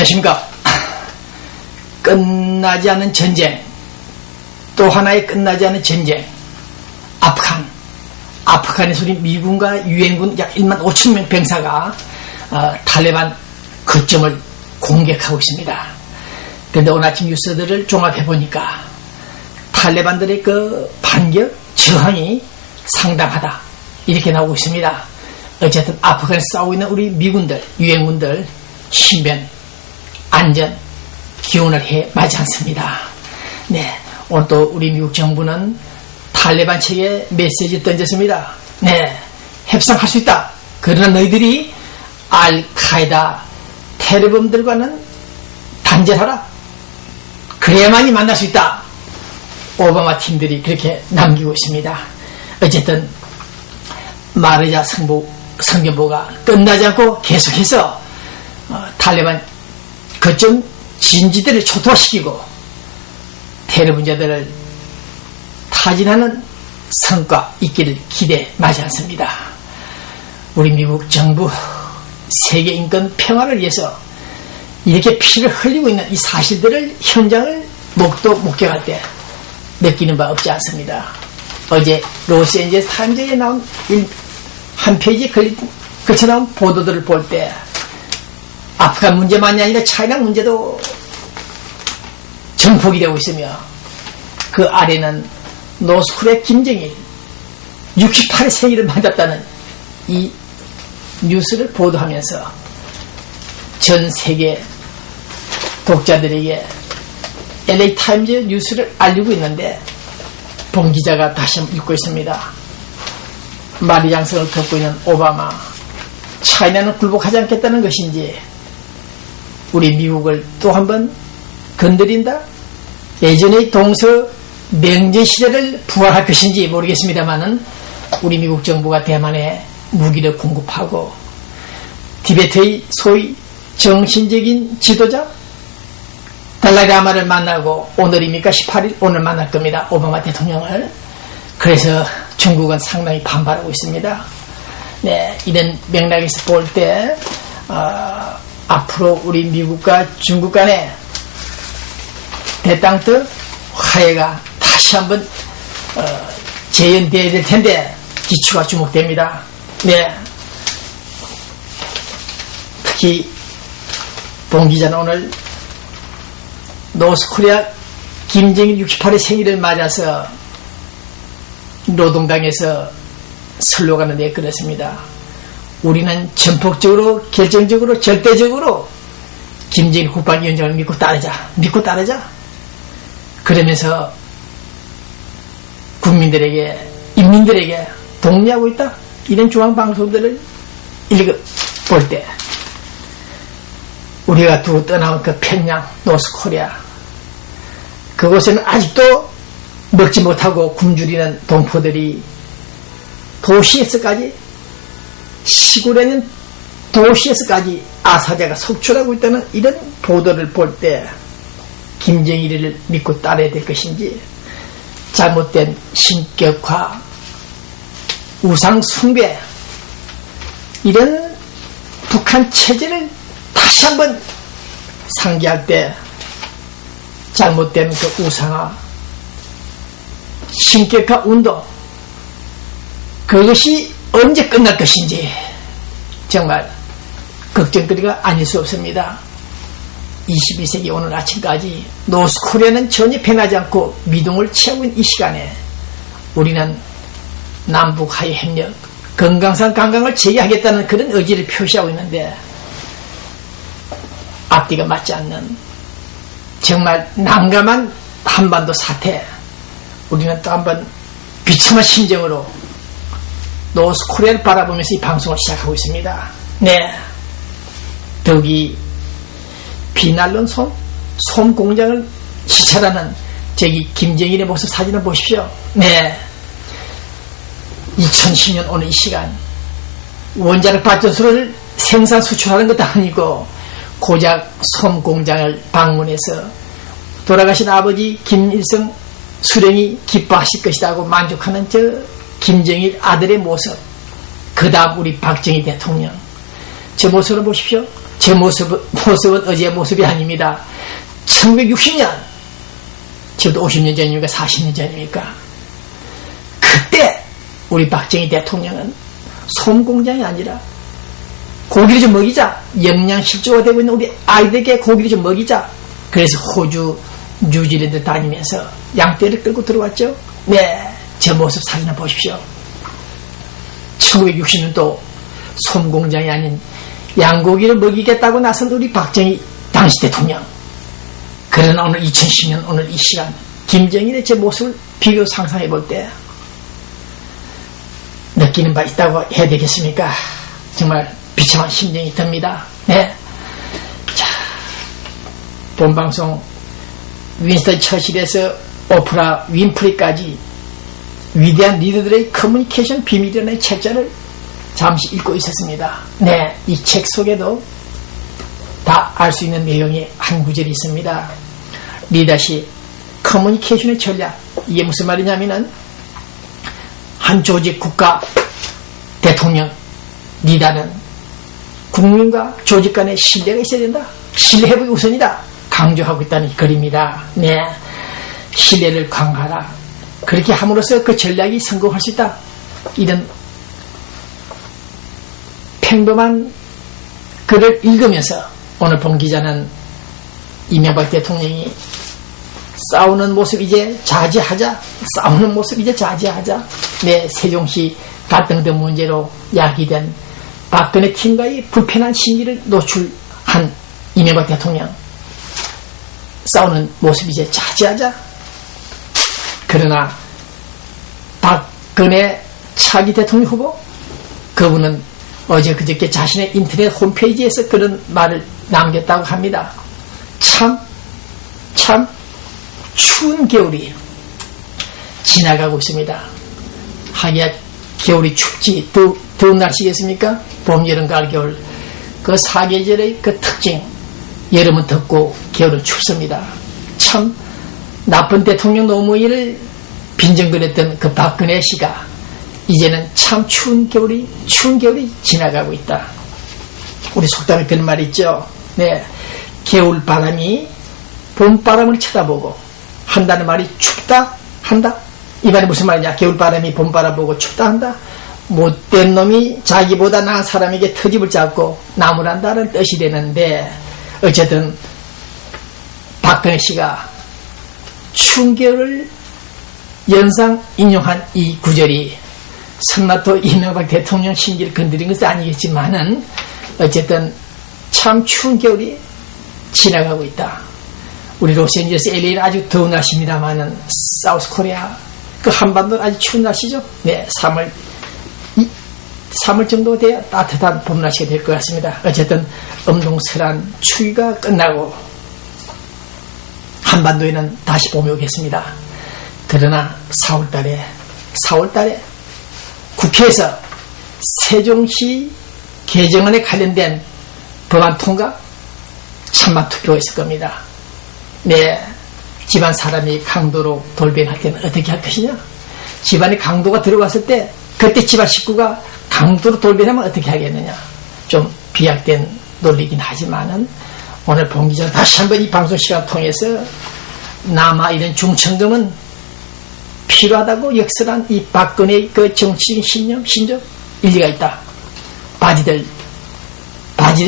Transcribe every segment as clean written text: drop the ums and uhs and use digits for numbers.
안녕하십니까. 끝나지 않은 전쟁, 또 하나의 끝나지 않은 전쟁, 아프간에서 우리 미군과 유엔군 약 1만 5천 명 병사가 탈레반 거점을 공격하고 있습니다. 그런데 오늘 아침 뉴스들을 종합해보니까 탈레반들의 그 반격, 저항이 상당하다, 이렇게 나오고 있습니다. 어쨌든 아프간에서 싸우고 있는 우리 미군들, 유엔군들 신변, 안전, 기원을 해 마지 않습니다. 네, 오늘 또 우리 미국 정부는 탈레반 측에 메시지 던졌습니다. 네, 협상할 수 있다. 그러나 너희들이 알카에다 테러범들과는 단절하라. 그래야만이 만날 수 있다. 오바마 팀들이 그렇게 남기고 있습니다. 어쨌든 마르자 성변보가 끝나지 않고 계속해서 탈레반 거점 진지들을 초토화시키고 테러 분자들을 타진하는 성과 있기를 기대 마지 않습니다. 우리 미국 정부 세계 인권 평화를 위해서 이렇게 피를 흘리고 있는 이 사실들을 현장을 목격할 때 느끼는 바 없지 않습니다. 어제 로스앤젤레스 타임즈에 나온 한 페이지에 거쳐 나온 보도들을 볼 때 아프간 문제만이 아니라 차이나 문제도 전폭이 되고 있으며 그 아래는 노스코리아 김정일 68의 생일을 맞았다는 이 뉴스를 보도하면서 전 세계 독자들에게 LA 타임즈 뉴스를 알리고 있는데 본 기자가 다시 한번 읽고 있습니다. 마리 장성을 덮고 있는 오바마, 차이나는 굴복하지 않겠다는 것인지 우리 미국을 또 한번 건드린다? 예전의 동서 냉전 시대를 부활할 것인지 모르겠습니다만은 우리 미국 정부가 대만에 무기를 공급하고 티베트의 소위 정신적인 지도자 달라이라마를 만나고 오늘입니까? 18일 오늘 만날 겁니다. 오바마 대통령을. 그래서 중국은 상당히 반발하고 있습니다. 네, 이런 맥락에서 볼 때 앞으로 우리 미국과 중국 간의 대땅뜨 화해가 다시 한번 재현되어야 될 텐데 기초가 주목됩니다. 네, 특히 본 기자는 오늘 노스코리아 김정일 68의 생일을 맞아서 노동당에서 슬로건을 내걸었습니다. 우리는 전폭적으로, 결정적으로, 절대적으로 김정일 국방위원장을 믿고 따르자. 그러면서 국민들에게, 인민들에게 독려하고 있다. 이런 중앙방송들을 읽어볼 때 우리가 두고 떠나온 그 평양, 노스코리아, 그곳에는 아직도 먹지 못하고 굶주리는 동포들이 도시에서까지, 시골에 있는 도시에서까지 아사자가 속출하고 있다는 이런 보도를 볼 때 김정일을 믿고 따라야 될 것인지, 잘못된 신격화, 우상 숭배, 이런 북한 체제를 다시 한번 상기할 때 잘못된 그 우상화, 신격화 운동, 그것이 언제 끝날 것인지 정말 걱정거리가 아닐 수 없습니다. 22세기 오늘 아침까지 노스코리아는 전혀 변하지 않고 미동을 취하고 있는 이 시간에 우리는 남북 하의 협력, 건강상 관광을 재개하겠다는 그런 의지를 표시하고 있는데 앞뒤가 맞지 않는 정말 난감한 한반도 사태, 우리는 또 한번 비참한 심정으로 노스코리아를 바라보면서 이 방송을 시작하고 있습니다. 네, 더욱이 비난론 솜 공장을 시찰하는 저기 김정일의 모습 사진을 보십시오. 네, 2010년 오늘 이 시간 원자력 발전소를 생산 수출하는 것도 아니고 고작 솜 공장을 방문해서 돌아가신 아버지 김일성 수령이 기뻐하실 것이다 하고 만족하는 저 김정일 아들의 모습, 그 다음 우리 박정희 대통령, 저 모습을 보십시오. 제 모습은 어제의 모습이 아닙니다. 1960년, 지금도 50년 전입니까? 40년 전입니까? 그때 우리 박정희 대통령은 솜공장이 아니라 고기를 좀 먹이자, 영양실조가 되고 있는 우리 아이들에게 고기를 좀 먹이자, 그래서 호주, 뉴질랜드 다니면서 양떼를 끌고 들어왔죠. 네, 제 모습 사진을 보십시오. 1960년도 솜공장이 아닌 양고기를 먹이겠다고 나선 우리 박정희 당시 대통령. 그러나 오늘 2010년 오늘 이 시간 김정일의 제 모습을 비교 상상해 볼 때 느끼는 바 있다고 해야 되겠습니까? 정말 비참한 심정이 듭니다. 네. 자, 본방송 윈스턴 처칠에서 오프라 윈프리까지 위대한 리더들의 커뮤니케이션 비밀이라는 책자를 잠시 읽고 있었습니다. 네, 이 책 속에도 다 알 수 있는 내용이 한 구절이 있습니다. 리더십, 커뮤니케이션의 전략. 이게 무슨 말이냐면은 한 조직, 국가, 대통령, 리더는 국민과 조직 간의 신뢰가 있어야 된다. 신뢰 회복이 우선이다. 강조하고 있다는 글입니다. 네, 신뢰를 강화하라. 그렇게 함으로써 그 전략이 성공할 수 있다. 이런 평범한 글을 읽으면서 오늘 본 기자는 이명박 대통령이 싸우는 모습 이제 자제하자. 싸우는 모습 이제 자제하자. 네, 세종시 갈등 등 문제로 야기된 박근혜 팀과의 불편한 심리를 노출한 이명박 대통령. 싸우는 모습 이제 자제하자. 그러나 박근혜 차기 대통령 후보, 그분은 어제 그저께 자신의 인터넷 홈페이지에서 그런 말을 남겼다고 합니다. 참 추운 겨울이 지나가고 있습니다. 하기야 겨울이 춥지 더운 날씨겠습니까? 봄, 여름, 가을, 겨울 그 사계절의 그 특징. 여름은 덥고 겨울은 춥습니다. 참 나쁜 대통령 노무현을 빈정거렸던 그 박근혜 씨가 이제는 참 추운 겨울이 지나가고 있다. 우리 속담에 그런 말이 있죠. 네, 겨울 바람이 봄 바람을 쳐다보고 한다는 말이 춥다 한다. 이 말이 무슨 말이냐? 겨울 바람이 봄 바람 보고 춥다 한다. 못된 놈이 자기보다 나은 사람에게 터집을 잡고 나무란다는 뜻이 되는데, 어쨌든 박근혜 씨가 추운 겨울을 연상 인용한 이 구절이 설마 또 이명박 대통령 심기를 건드린 것은 아니겠지만은 어쨌든 참 추운 겨울이 지나가고 있다. 우리 로스앤젤레스 LA는 아주 더운 날씨입니다만은 사우스 코리아 그 한반도 아주 추운 날씨죠. 네, 3월 정도 돼야 따뜻한 봄 날씨가 될 것 같습니다. 어쨌든 엄동설한 추위가 끝나고 한반도에는 다시 봄이 오겠습니다. 그러나 4월달에 국회에서 세종시 개정안에 관련된 법안 통과 찬반 투표가 있을 겁니다. 네, 집안 사람이 강도로 돌변할 때는 어떻게 할 것이냐? 집안에 강도가 들어왔을 때 그때 집안 식구가 강도로 돌변하면 어떻게 하겠느냐? 좀 비약된 논리긴 하지만은 오늘 본 기자 다시 한번 이 방송 시간 통해서 남아 이런 중천금은 필요하다고 역설한 이 박근혜의 그 정치적인 신념, 신적 일리가 있다. 바지를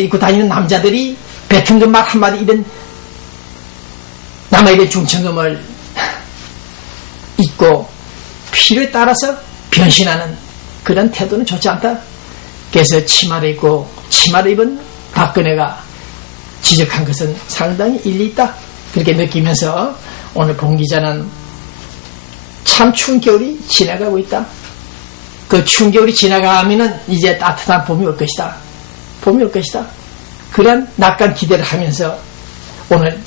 입고 다니는 남자들이 뱉은 그 말 한마디 이런 남아있는 중천금을 잊고 필요에 따라서 변신하는 그런 태도는 좋지 않다. 그래서 치마를 입은 박근혜가 지적한 것은 상당히 일리 있다. 그렇게 느끼면서 오늘 본 기자는 참 추운 겨울이 지나가고 있다. 그 추운 겨울이 지나가면은 이제 따뜻한 봄이 올 것이다. 봄이 올 것이다. 그런 낙관 기대를 하면서 오늘